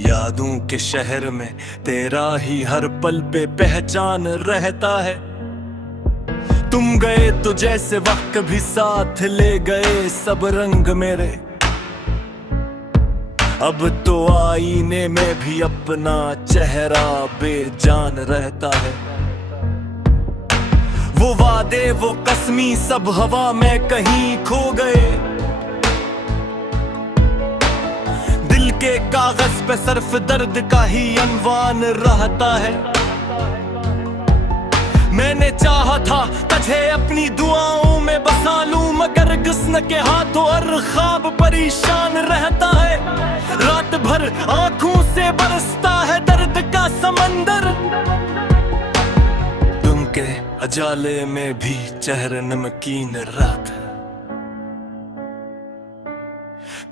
यादों के शहर में तेरा ही हर पल पे पहचान रहता है। तुम गए तो जैसे वक्त भी साथ ले गए सब रंग मेरे। अब तो आईने में भी अपना चेहरा बेजान रहता है। वो वादे वो कसमी सब हवा में कहीं खो गए। दिल के कागज पे सिर्फ दर्द का ही अनवान रहता है। मैंने चाहा था तुझे अपनी दुआओं में बसा लूं, मगर किस्म के हाथों हर ख्वाब परेशान रहता है। रात भर आंखों से बरसता है दर्द का समंदर। तुमके अजाले में भी चेहरा नमकीन रहता है।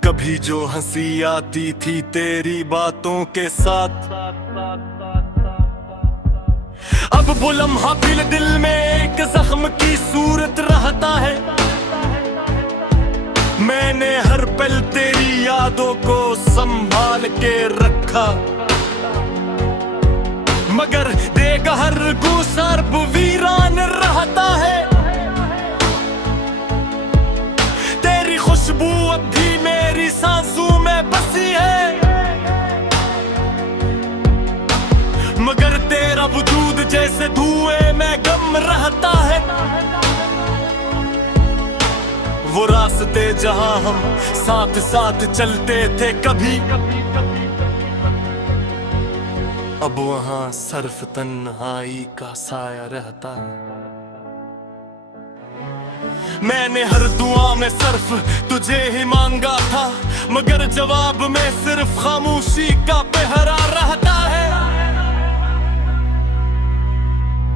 कभी जो हंसी आती थी तेरी बातों के साथ, अब वो लम्हा फिर दिल में एक जख्म की सूरत रहता है। मैंने हर पल तेरी यादों को संभाल के रखा, मगर देगा हर गुसर वीरान रहता है। तेरी खुशबू अब भी मेरी सांसों में बसी है, मगर तेरा वजूद जैसे धुएं में गम रहता है। वो रास्ते जहां हम साथ साथ चलते थे कभी, अब वहां सिर्फ तन्हाई का साया रहता है। मैंने हर दुआ में सिर्फ तुझे ही मांगा था, मगर जवाब में सिर्फ खामोशी का पहरा रहता है।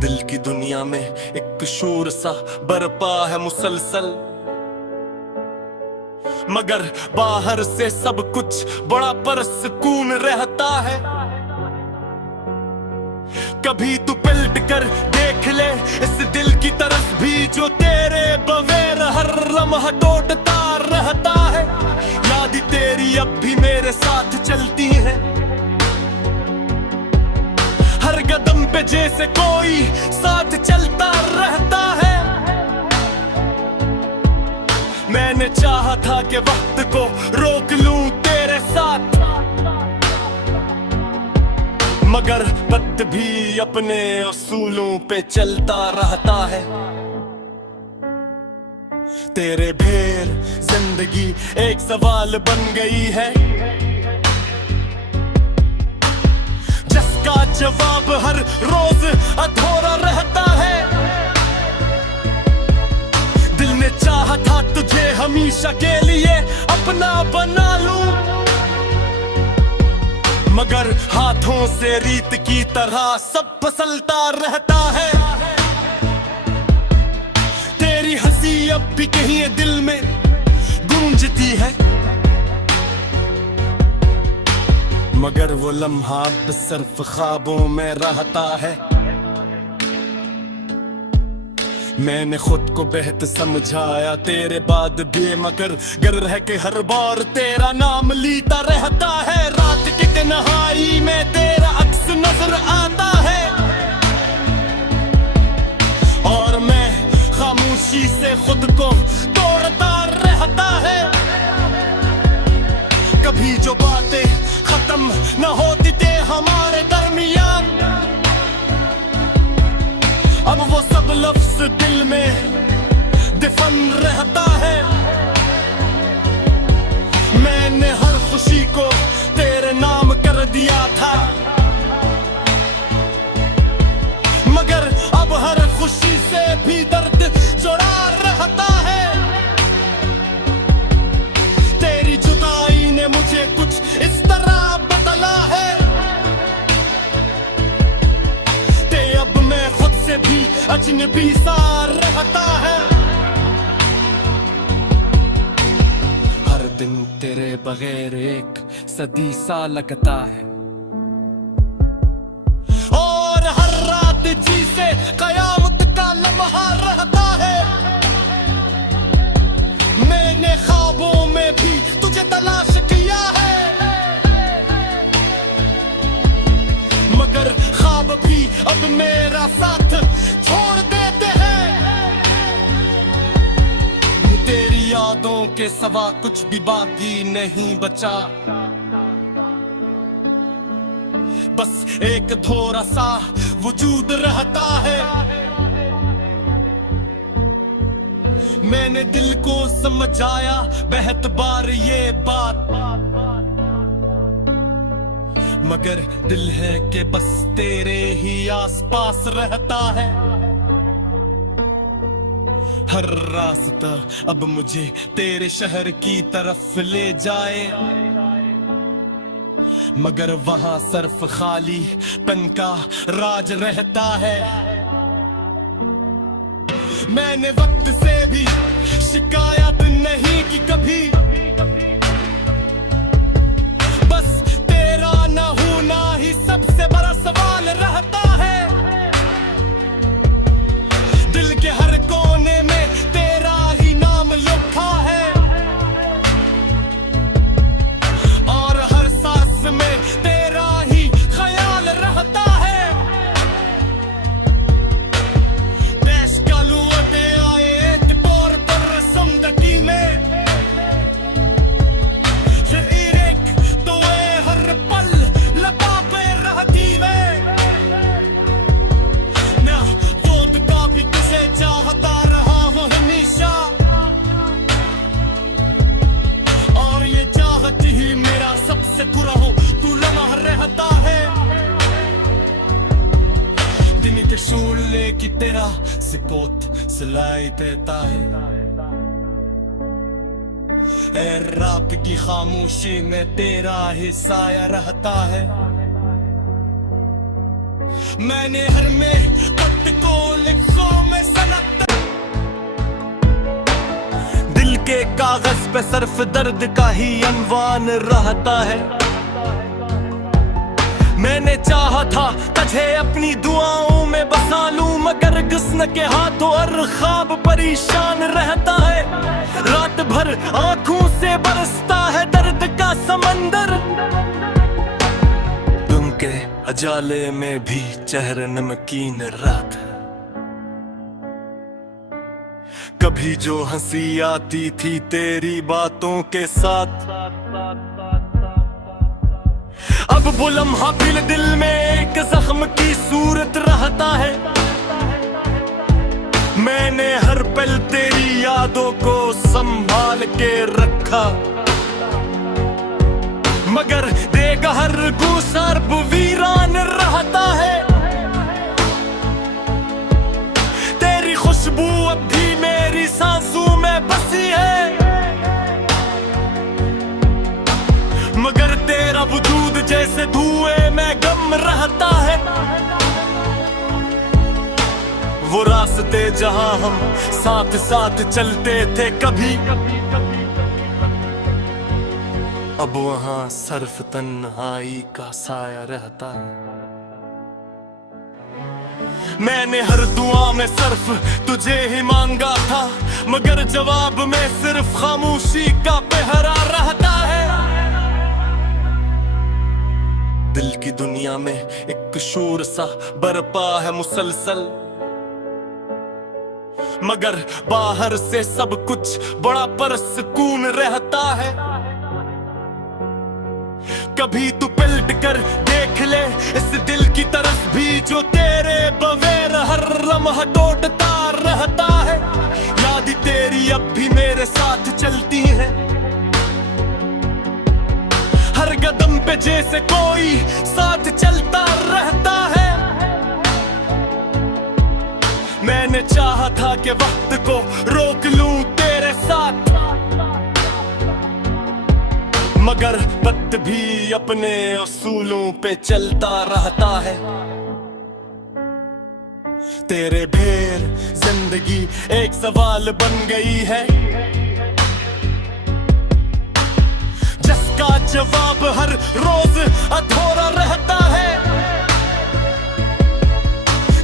दिल की दुनिया में एक शोर सा बरपा है मुसलसल, मगर बाहर से सब कुछ बड़ा परसकून रहता है। कभी तू पलट कर देख ले इस दिल की तरफ भी, जो तेरे बगैर हर लम्हा टूटता रहता है। याद तेरी अब भी मेरे साथ चलती है, हर कदम पे जैसे कोई साथ चलता रहता है। मैंने चाहा था कि वक्त को रोक लूं तेरे साथ, मगर वक्त भी अपने उसूलों पे चलता रहता है। तेरे भेर जिंदगी एक सवाल बन गई है, जिसका जवाब हर रोज अधूरा रहता है। दिल ने चाहा था तुझे हमेशा के लिए अपना बना लूं, मगर हाथों से रीत की तरह सब फिसलता रहता है। तेरी हंसी अब भी कहीं दिल में गूंजती है, मगर वो लम्हा अब सिर्फ ख्वाबों में रहता है। मैंने खुद को बेहतर समझाया तेरे बाद भी, मगर गर है कि हर बार तेरा नाम लीता रहता है। रात की तन्हाई में तेरा अक्स नजर आता है, और मैं खामोशी से खुद को तोड़ता रहता है। कभी जो बातें खत्म न होती थे हमारे दरमियान, अब वो सब लफ्ज दिल में दफन रहता है। मैंने हर खुशी को तेरे नाम कर दिया था, मगर अब हर खुशी से भी दर्द जुड़ा रहता है। तेरी जुदाई ने मुझे कुछ इस तरह बदला है, ते अब मैं खुद से भी अजनबी सा रहता है। हर दिन तेरे बगैर एक सदी सा लगता है, और हर रात जी से कयामत का लम्हा रहता है। मैंने ख्वाबों में भी तुझे तलाश किया है, खुद मेरा साथ छोड़ देते हैं। तेरी यादों के सिवा कुछ भी बाकी नहीं बचा, बस एक थोड़ा सा वजूद रहता है। मैंने दिल को समझाया बहुत बार ये बात, मगर दिल है कि बस तेरे ही आसपास रहता है। हर रास्ता अब मुझे तेरे शहर की तरफ ले जाए, मगर वहां सिर्फ खाली पन का राज रहता है। मैंने वक्त से भी शिकायत नहीं की कभी, बस तेरा न होना ही सबसे बड़ा सवाल रहता है। दिल के हर कोने में तेरा ही नाम लिखा है, और हर सांस में तेरा ही ख्याल रहता है। सबसे बुरा हो तू लम्हा रहता है, दिनी के शूले की तेरा सिकोत सिलाई देता है। ए रात की खामोशी में तेरा ही साया रहता है। मैंने हर में पत्त को लिखो में सनक, दिल के कागज पे सिर्फ दर्द का ही अनवान रहता है। मैंने चाहा था तुझे अपनी दुआओं में बसा लूं, मगर गुस्न के हाथों हर ख्वाब परेशान रहता है। रात भर आंखों से बरसता है दर्द का समंदर, तुमके अजाले में भी चेहरे नमकीन रात। कभी जो हंसी आती थी तेरी बातों के साथ, अब वो लम्हा भी दिल में एक जख्म की सूरत रहता है। मैंने हर पल तेरी यादों को संभाल के रखा, मगर देख हर गुसार वीरान रहता है। तेरी खुशबू अब भी मेरी सांसों में बसी है, मगर तेरा वजूद जैसे धुएं में गम रहता है। वो रास्ते जहां हम साथ साथ चलते थे कभी, अब वहां सिर्फ तन्हाई का साया रहता है। मैंने हर दुआ में सिर्फ तुझे ही मांगा था, मगर जवाब में सिर्फ खामोशी का पहरा रहता है। दिल की दुनिया में एक शोर सा बरपा है मुसलसल, मगर बाहर से सब कुछ बड़ा परसकून रहता है। कभी तू पलट कर देख ले इस दिल की तरफ भी, जो तेरे बगैर हर लम्हा टूटता रहता है। याद तेरी अब भी मेरे साथ चलती है, हर कदम पे जैसे कोई साथ चलता रहता है। मैंने चाहा था कि वक्त को रोक लूं तेरे साथ, मगर वक्त भी अपने उसूलों पे चलता रहता है। तेरे ढेर जिंदगी एक सवाल बन गई है, जिसका जवाब हर रोज अधूरा रहता है।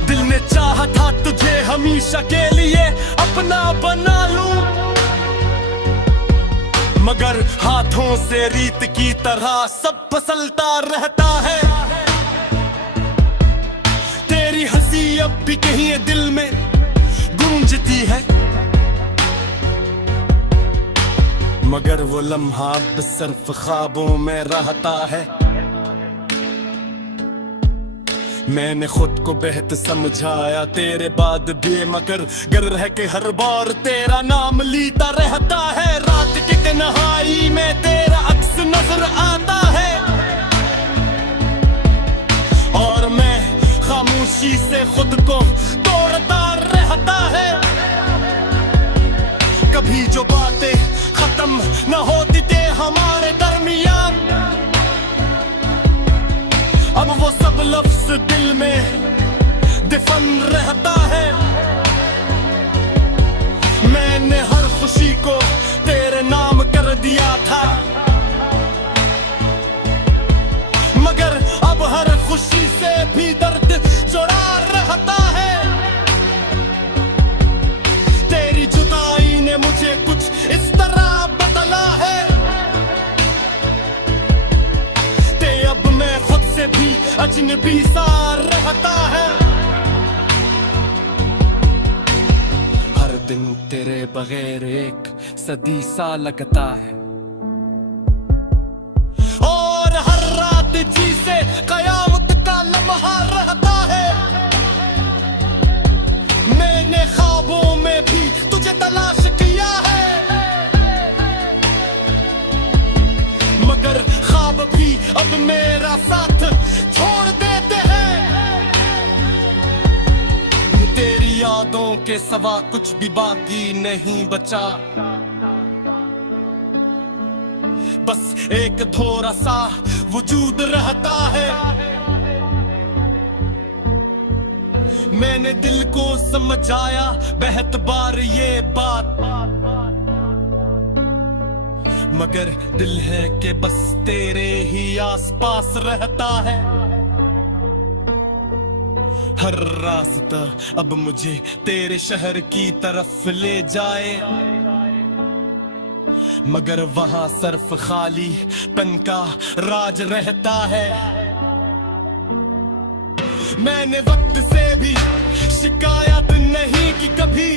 दिल ने चाहा था तुझे हमेशा के लिए अपना बना लूं, मगर हाथों से रीत की तरह सब फिसलता रहता है। तेरी भी कहीं ये दिल में गूंजती है, मगर वो लम्हा अब सिर्फ ख्वाबों में रहता है। मैंने खुद को बेहतर समझाया तेरे बाद भी, मगर गर रह के हर बार तेरा नाम लीता रहता है। रात की तन्हाई में तेरा अक्स नजर आता है, और मैं खामोशी से खुद को तोड़ता रहता है। कभी जो बातें खत्म न होती थे हमारे दरमियान, अब वो सब लफ्ज दिल में दफन रहता है। मैंने हर खुशी को तेरे नाम कर दिया था, मगर अब हर खुशी से भी दर्द जुड़ा रहता है। तेरी जुदाई ने मुझे कुछ इस तरह बदला है, अब मैं खुद से भी अजनबी सा रहता है। हर दिन तेरे बगैर एक सदी सा लगता है, और हर रात जी से कयामत का लम्हा रहता है। मैंने ख्वाबों में भी तुझे तलाश किया है, मगर ख्वाब भी अब मेरा साथ छोड़ देते हैं। तेरी यादों के सिवा कुछ भी बाकी नहीं बचा, बस एक थोड़ा सा वजूद रहता है। मैंने दिल को समझाया बहुत बार ये बात, मगर दिल है कि बस तेरे ही आसपास रहता है। हर रास्ता अब मुझे तेरे शहर की तरफ ले जाए, मगर वहां सिर्फ खाली पन का राज रहता है। मैंने वक्त से भी शिकायत नहीं की कभी,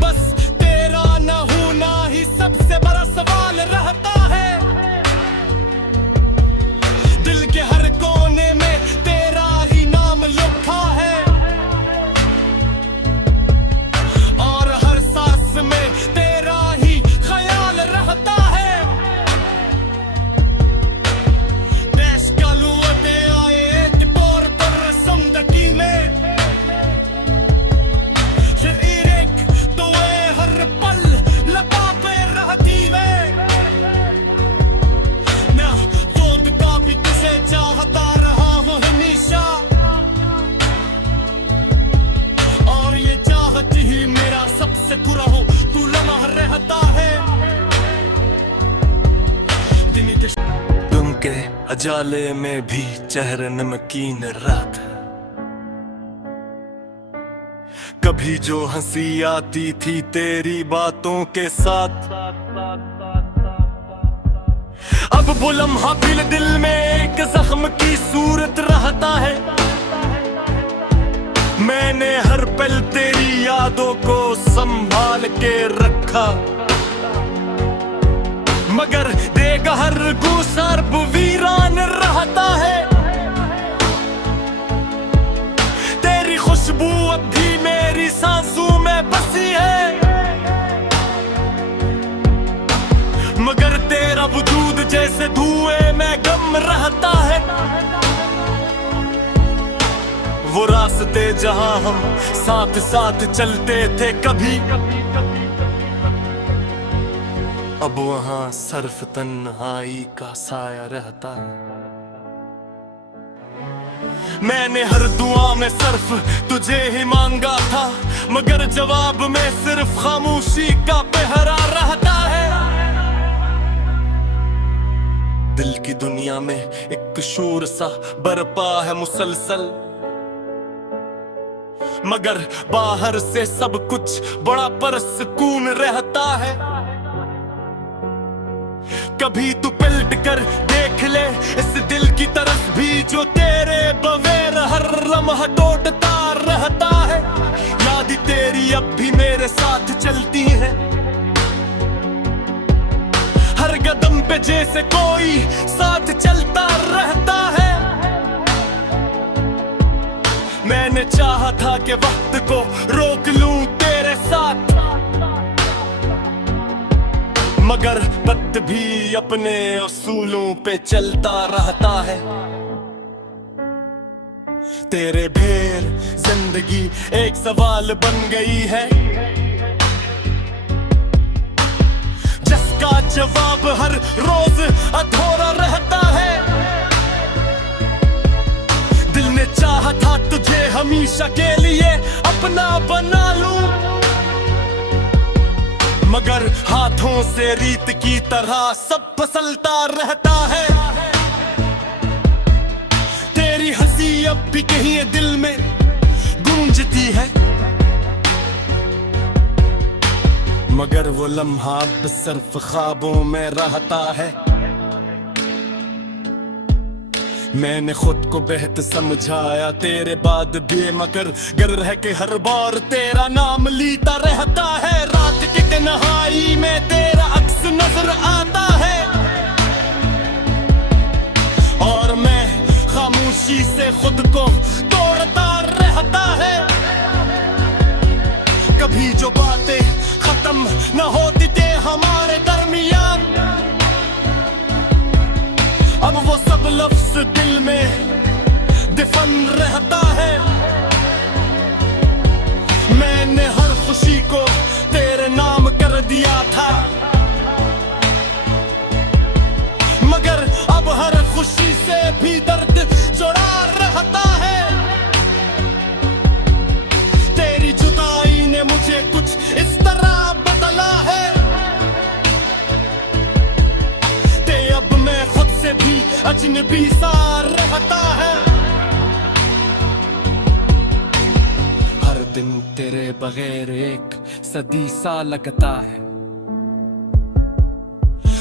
बस तेरा ना होना ही सबसे बड़ा सवाल रहता है। दिल के हर कोने में तेरा ही नाम लिखा है, और हर सांस में तेरा ही ख्याल रहता है। देश का लुअते आए तिपोर कर जिंदगी में, सबसे बुरा हो तू लम्हा रहता है। तुम के अजाले में भी चेहरे नमकीन रात, कभी जो हंसी आती थी तेरी बातों के साथ, अब वो लम्हा भी दिल में एक जख्म की सूरत रहता है। मैंने हर पल तेरी यादों को संभाल के रखा, मगर देगा हर गुसार वीरान रहता है। तेरी खुशबू अब भी मेरी सांसों में बसी है, मगर तेरा वजूद जैसे धुएं में गम रहता है। वो रास्ते जहां हम साथ साथ चलते थे कभी, अब वहां सिर्फ तन्हाई का साया रहता है। मैंने हर दुआ में सिर्फ तुझे ही मांगा था, मगर जवाब में सिर्फ खामोशी का पहरा रहता है। दिल की दुनिया में एक शोर सा बरपा है मुसलसल, मगर बाहर से सब कुछ बड़ा परसकून रहता है। कभी तू पलट कर देख ले इस दिल की तरफ भी जो तेरे बगैर हर पीछे से कोई साथ चलता रहता है। मैंने चाहा था कि वक्त को रोक लूं तेरे साथ, मगर वक्त भी अपने उसूलों पे चलता रहता है। तेरे ढेर जिंदगी एक सवाल बन गई है, जिसका जवाब हर रोज अधूरा रहता है। दिल ने चाहा था तुझे हमेशा के लिए अपना बना लूं, मगर हाथों से रीत की तरह सब फिसलता रहता है। तेरी हंसी अब भी कहीं दिल में गूंजती है, मगर वो लम्हा अब सिर्फ ख्वाबों में रहता है। मैंने खुद को बेहतर समझाया तेरे बाद भी, मगर गर है कि हर बार तेरा नाम लीता रहता है। रात की तन्हाई में तेरा अक्स नजर आता है, और मैं खामोशी से खुद को तोड़ता रहता है। कभी जो बातें खत्म न होती थे हमारे दरमियान, अब वो सब लफ्ज दिल में दफन रहता है। मैंने हर खुशी को तेरे नाम कर दिया था, मगर अब हर खुशी से भी दर्द जुड़ा रहता है। तेरी जुदाई ने मुझे कुछ इस तरह बदला है, ते अब मैं खुद से भी अजनबी सा रहता है। हर दिन तेरे बगैर एक सदी सा लगता है,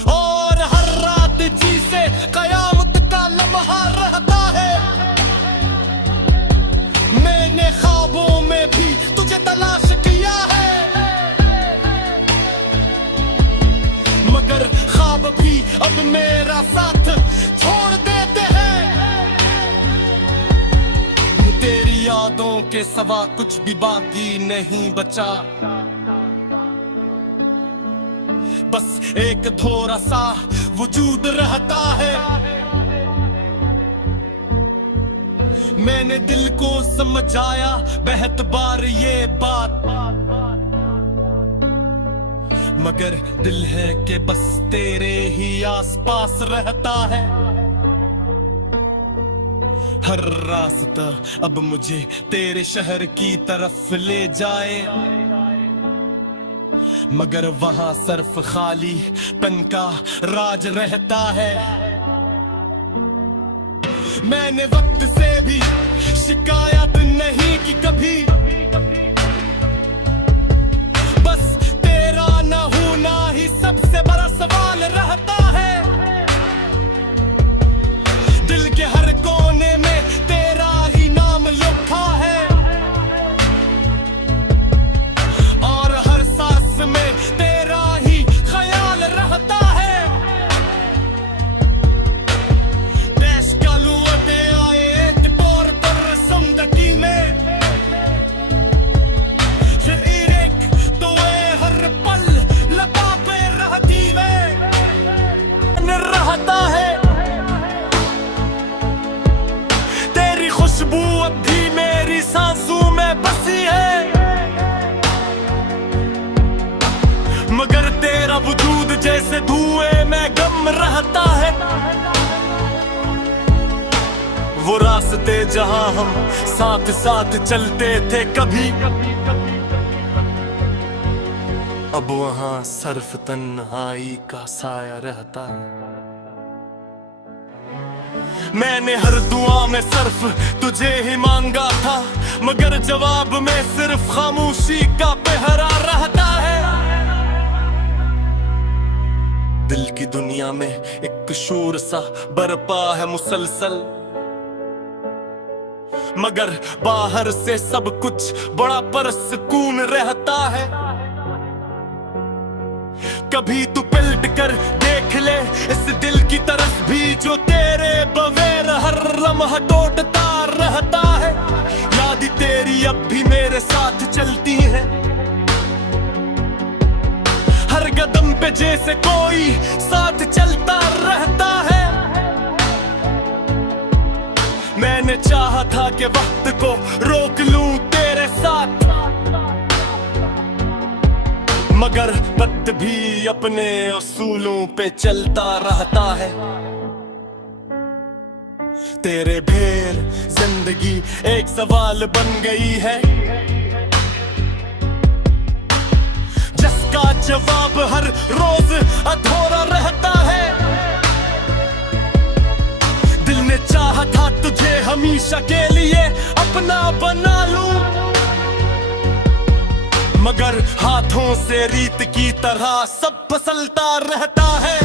और हर रात जैसे कयामत का लम्हा रहता है। मैंने ख्वाबों में भी तुझे तलाश किया है, मगर ख्वाब भी अब मेरा साथ छोड़ देते हैं। तेरी यादों के सिवा कुछ भी बाकी नहीं बचा, बस एक थोड़ा सा वजूद रहता है। मैंने दिल को समझाया बहुत बार ये बात, मगर दिल है कि बस तेरे ही आसपास रहता है। हर रास्ता अब मुझे तेरे शहर की तरफ ले जाए, मगर वहां सिर्फ खाली पन का राज रहता है। मैंने वक्त से भी शिकायत नहीं की कभी, बस तेरा न होना ही सबसे बड़ा सवाल रहता है। दिल के हर कोने में तेरा ही नाम लिखा है, और हर सांस में तेरा ही ख्याल रहता है। देश का लुअते आए तिपोर पर जिंदगी में, शरीर तो हर पल लबा पे रहती में रहता है। तेरी खुशबू अब भी मेरी सांसों में बसी है, मगर तेरा वजूद जैसे धुएं में गम रहता है। वो रास्ते जहां हम साथ साथ चलते थे कभी, अब वहां सिर्फ तन्हाई का साया रहता है। मैंने हर दुआ में सिर्फ तुझे ही मांगा था, मगर जवाब में सिर्फ खामोशी का पहरा रहता है। दिल की दुनिया में एक शोर सा बरपा है मुसलसल, मगर बाहर से सब कुछ बड़ा परसकून रहता है। कभी तू पलट कर देख देख ले इस दिल की तरस भी जो तेरे बगैर हर लम्हा टूटता रहता है। याद तेरी अब भी मेरे साथ चलती है, हर कदम पे जैसे कोई साथ चलता रहता है। मैंने चाहा था कि वक्त को रोक लूं तेरे साथ, मगर वक्त भी अपने उसूलों पे चलता रहता है। तेरे ढेर जिंदगी एक सवाल बन गई है, जिसका जवाब हर रोज अधूरा रहता है। दिल ने चाहा था तुझे हमेशा के लिए अपना बना लूं, मगर हाथों से रीत की तरह सब फिसलता रहता है।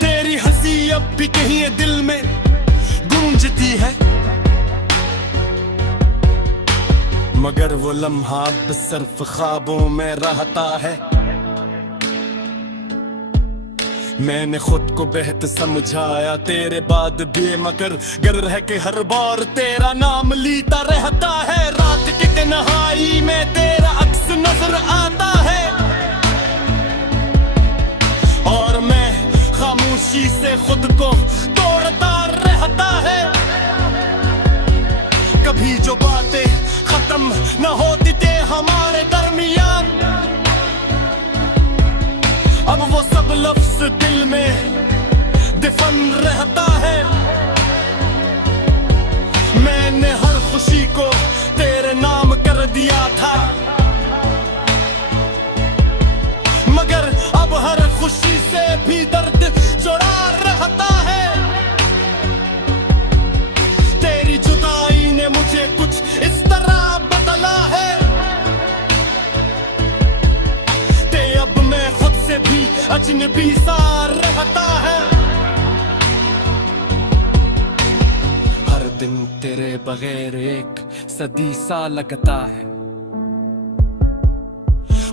तेरी हंसी अब भी कहीं दिल में गूंजती है, मगर वो लम्हा अब सिर्फ ख्वाबों में रहता है। मैंने खुद को बेहतर समझाया तेरे बाद भी, मगर गर रह के हर बार तेरा नाम लीता रहता है। रात की तन्हाई में तेरा अक्स नजर आता है, और मैं खामोशी से खुद को तोड़ता रहता है। कभी जो बातें खत्म न होती थे हमारे दरमियान, अब वो सब लफ्ज दिल में दफन रहता है। मैंने हर खुशी को तेरे नाम कर दिया था, मगर अब हर खुशी से भी दर्द जुड़ा रहता है। तेरी जुदाई ने मुझे कुछ इस तरह बदला है, अब मैं खुद से भी अजनबी सा रहता है। हर दिन तेरे बगैर एक सदी सा लगता है,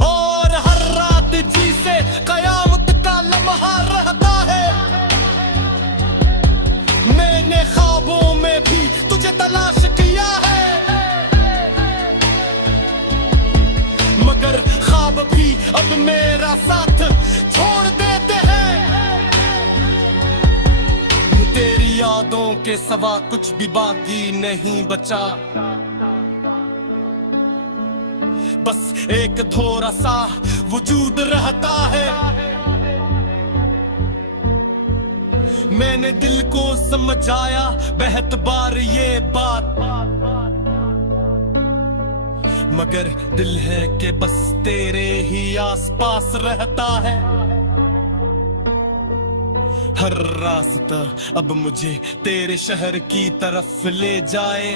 और हर रात जी से कयामत का लम्हा रहता है। मैंने ख्वाबों में भी तुझे तलाश किया है, मगर ख्वाब भी अब मेरा साथ छोड़ देते हैं। तेरी यादों के सिवा कुछ भी बाकी नहीं बचा, बस एक थोड़ा सा वजूद रहता है। मैंने दिल को समझाया बहुत बार ये बात, मगर दिल है कि बस तेरे ही आसपास रहता है। हर रास्ता अब मुझे तेरे शहर की तरफ ले जाए,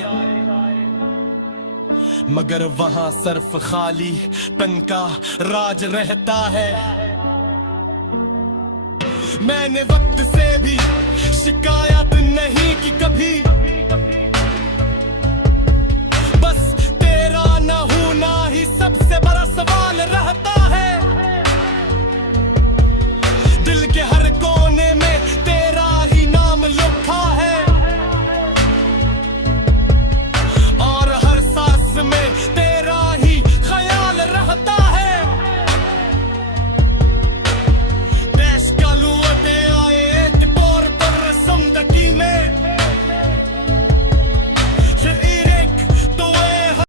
मगर वहां सिर्फ खाली पन का राज रहता है। मैंने वक्त से भी शिकायत नहीं की कभी, बस तेरा न होना ही सबसे बड़ा सवाल रहता